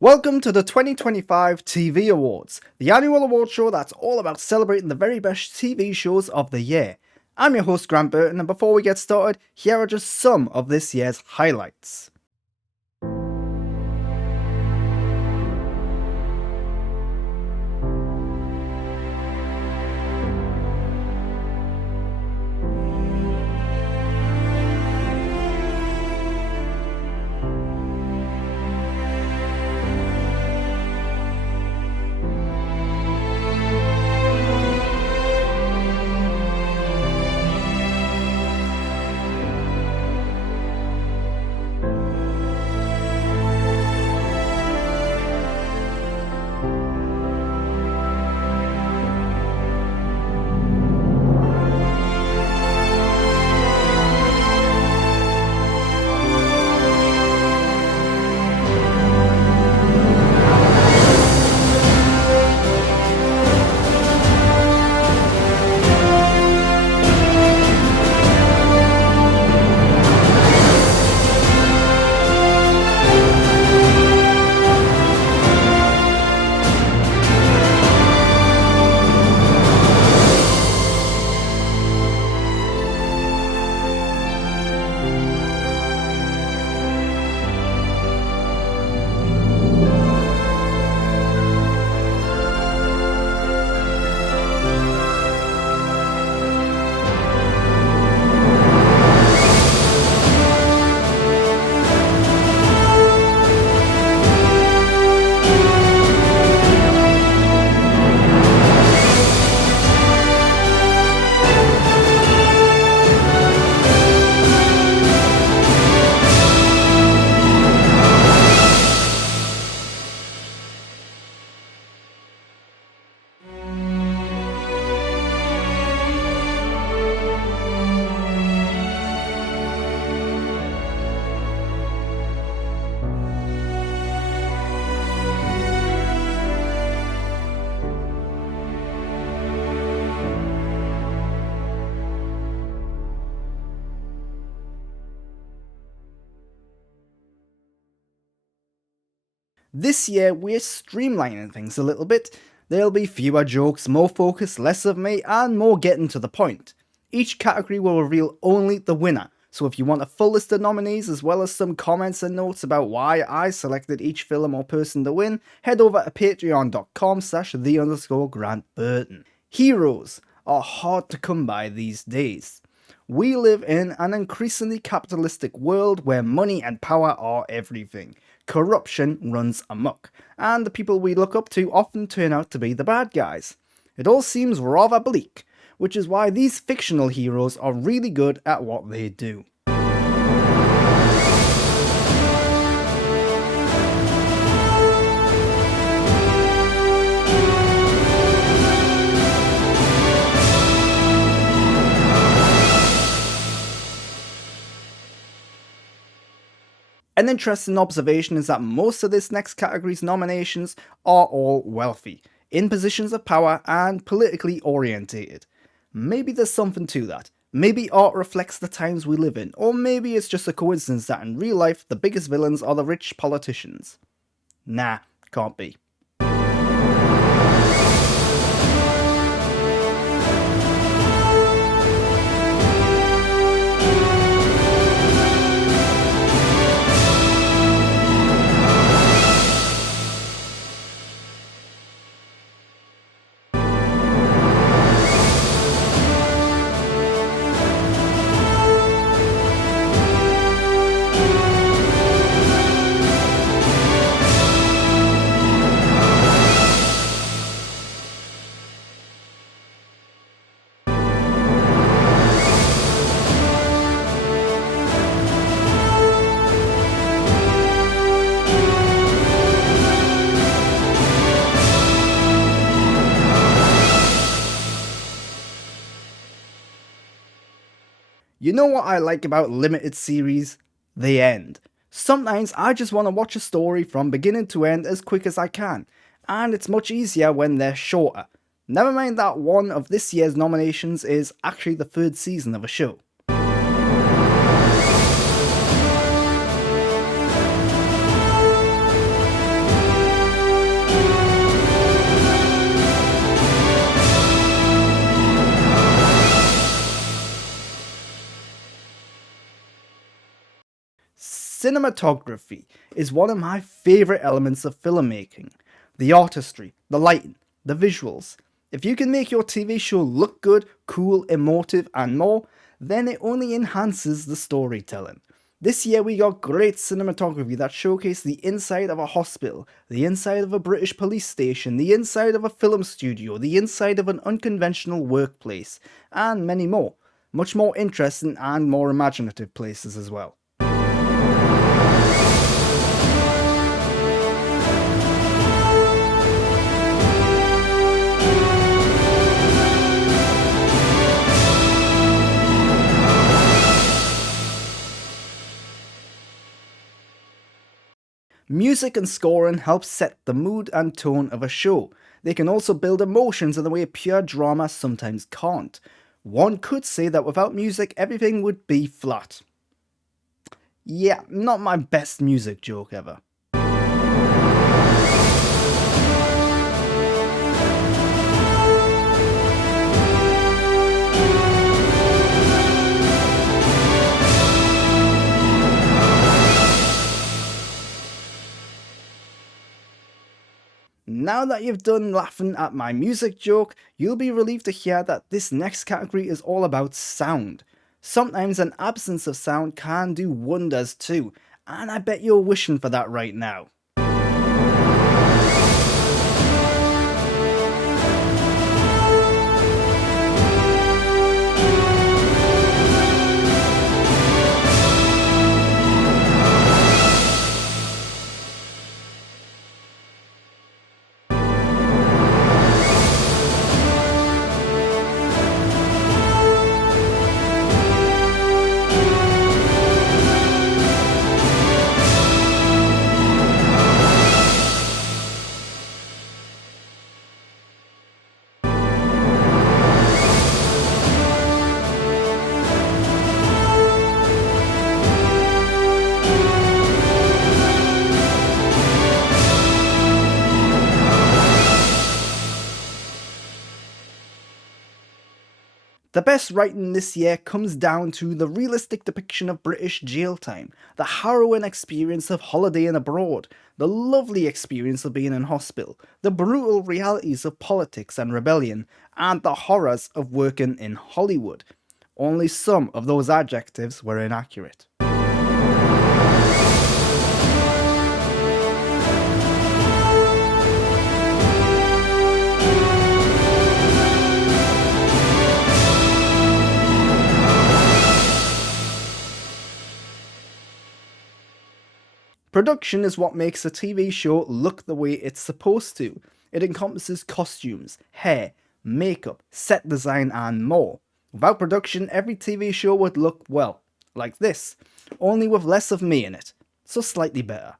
Welcome to the 2025 TV Awards, the annual award show that's all about celebrating the very best TV shows of the year. I'm your host Grant Burton, and before we get started, here are just some of this year's highlights. This year, we're streamlining things a little bit. There'll be fewer jokes, more focus, less of me, and more getting to the point. Each category will reveal only the winner, so if you want a full list of nominees as well as some comments and notes about why I selected each film or person to win, head over to patreon.com/the_Grant Burton. Heroes are hard to come by these days. We live in an increasingly capitalistic world where money and power are everything. Corruption runs amok, and the people we look up to often turn out to be the bad guys. It all seems rather bleak, which is why these fictional heroes are really good at what they do. An interesting observation is that most of this next category's nominations are all wealthy, in positions of power and politically orientated. Maybe there's something to that. Maybe art reflects the times we live in, or maybe it's just a coincidence that in real life the biggest villains are the rich politicians. Nah, can't be. You know what I like about limited series? The end. Sometimes I just want to watch a story from beginning to end as quick as I can, and it's much easier when they're shorter. Never mind that one of this year's nominations is actually the third season of a show. Cinematography is one of my favourite elements of filmmaking. The artistry, the lighting, the visuals. If you can make your TV show look good, cool, emotive, and more, then it only enhances the storytelling. This year we got great cinematography that showcased the inside of a hospital, the inside of a British police station, the inside of a film studio, the inside of an unconventional workplace, and many more. Much more interesting and more imaginative places as well. Music and scoring help set the mood and tone of a show. They can also build emotions in the way pure drama sometimes can't. One could say that without music, everything would be flat. Yeah, not my best music joke ever. Now that you've done laughing at my music joke, you'll be relieved to hear that this next category is all about sound. Sometimes an absence of sound can do wonders too, and I bet you're wishing for that right now. The best writing this year comes down to the realistic depiction of British jail time, the harrowing experience of holidaying abroad, the lovely experience of being in hospital, the brutal realities of politics and rebellion, and the horrors of working in Hollywood. Only some of those adjectives were inaccurate. Production is what makes a TV show look the way it's supposed to. It encompasses costumes, hair, makeup, set design, and more. Without production, every TV show would look, well, like this, only with less of me in it, so slightly better.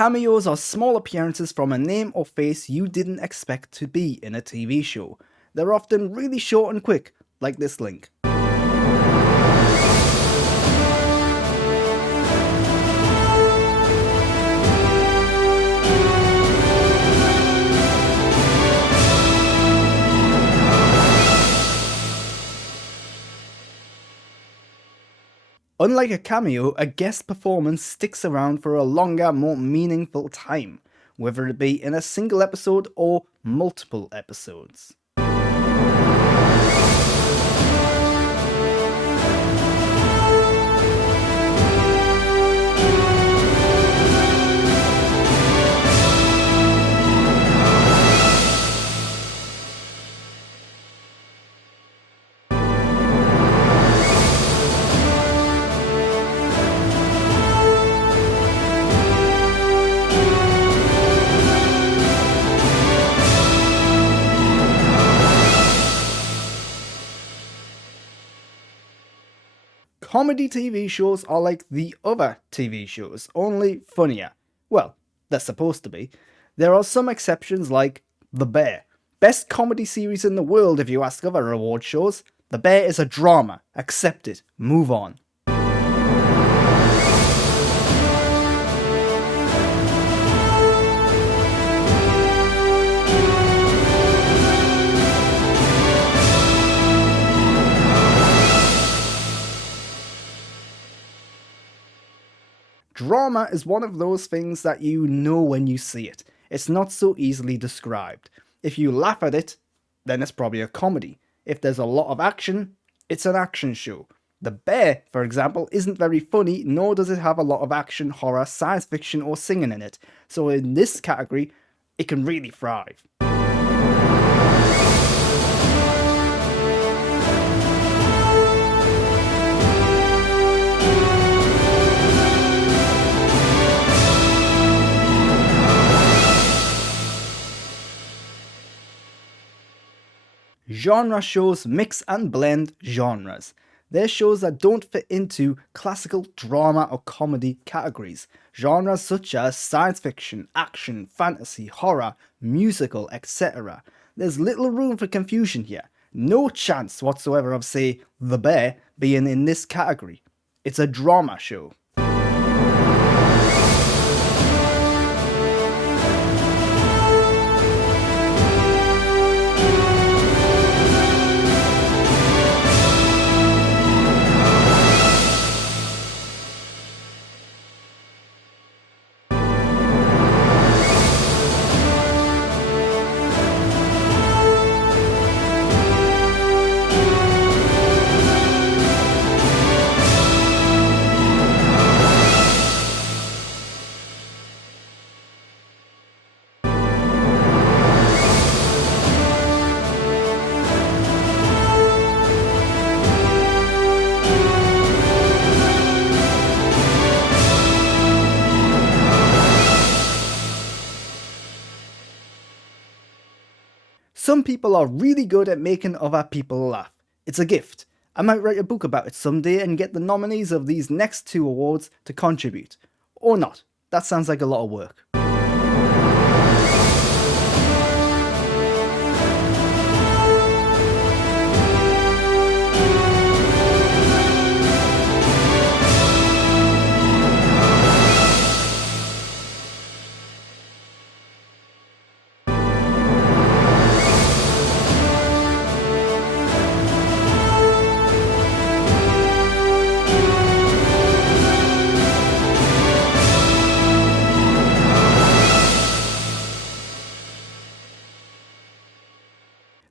Cameos are small appearances from a name or face you didn't expect to be in a TV show. They're often really short and quick, like this link. Unlike a cameo, a guest performance sticks around for a longer, more meaningful time, whether it be in a single episode or multiple episodes. Comedy TV shows are like the other TV shows, only funnier. Well, they're supposed to be. There are some exceptions like The Bear. Best comedy series in the world if you ask other award shows. The Bear is a drama. Accept it. Move on. drama is one of those things that you know when you see it. It's not so easily described. If you laugh at it, then it's probably a comedy. If there's a lot of action, it's an action show. The Bear, for example, isn't very funny, nor does it have a lot of action, horror, science fiction, or singing in it. So in this category, it can really thrive. Genre shows mix and blend genres. They're shows that don't fit into classical drama or comedy categories. Genres such as science fiction, action, fantasy, horror, musical, etc. There's little room for confusion here. No chance whatsoever of, say, The Bear being in this category. It's a drama show. Some people are really good at making other people laugh. It's a gift. I might write a book about it someday and get the nominees of these next two awards to contribute. Or not. That sounds like a lot of work.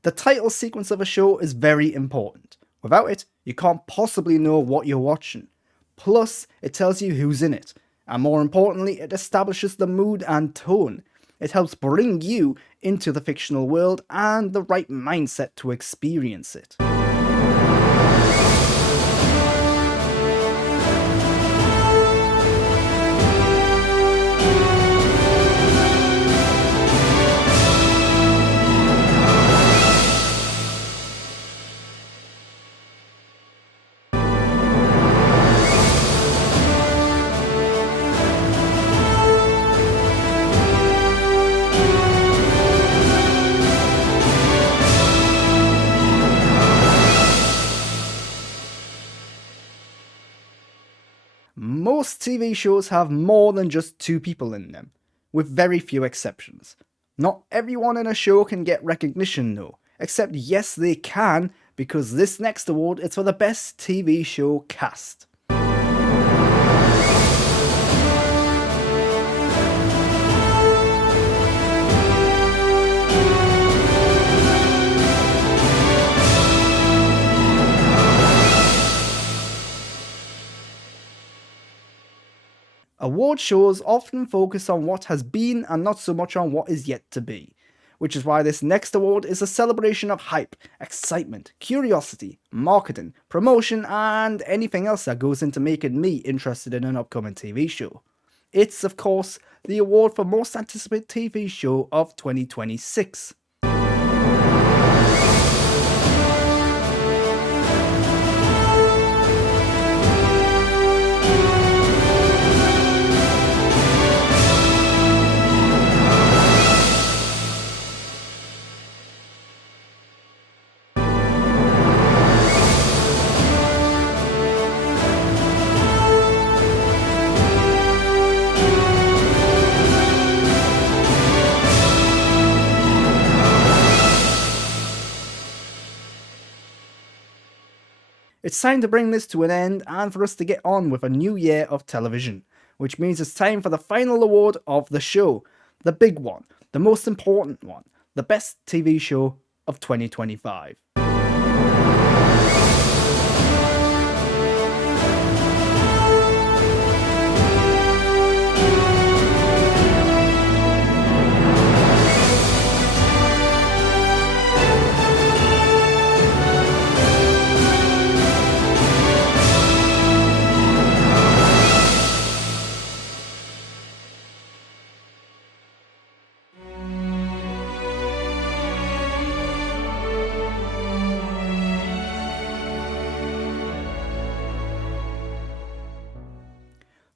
The title sequence of a show is very important. Without it, you can't possibly know what you're watching. Plus, it tells you who's in it. And more importantly, it establishes the mood and tone. It helps bring you into the fictional world and the right mindset to experience it. Most TV shows have more than just two people in them, with very few exceptions. Not everyone in a show can get recognition though, except yes they can, because this next award is for the best TV show cast. Award shows often focus on what has been and not so much on what is yet to be, which is why this next award is a celebration of hype, excitement, curiosity, marketing, promotion, and anything else that goes into making me interested in an upcoming TV show. It's, of course, the award for Most Anticipated TV Show of 2026. It's time to bring this to an end and for us to get on with a new year of television. which means it's time for the final award of the show. The big one, the most important one, the best TV show of 2025.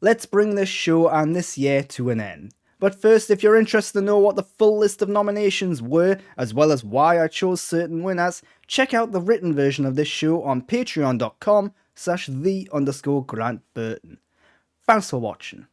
Let's bring this show and this year to an end. But first, if you're interested to know what the full list of nominations were, as well as why I chose certain winners, check out the written version of this show on patreon.com/the_Grant Burton. Thanks for watching.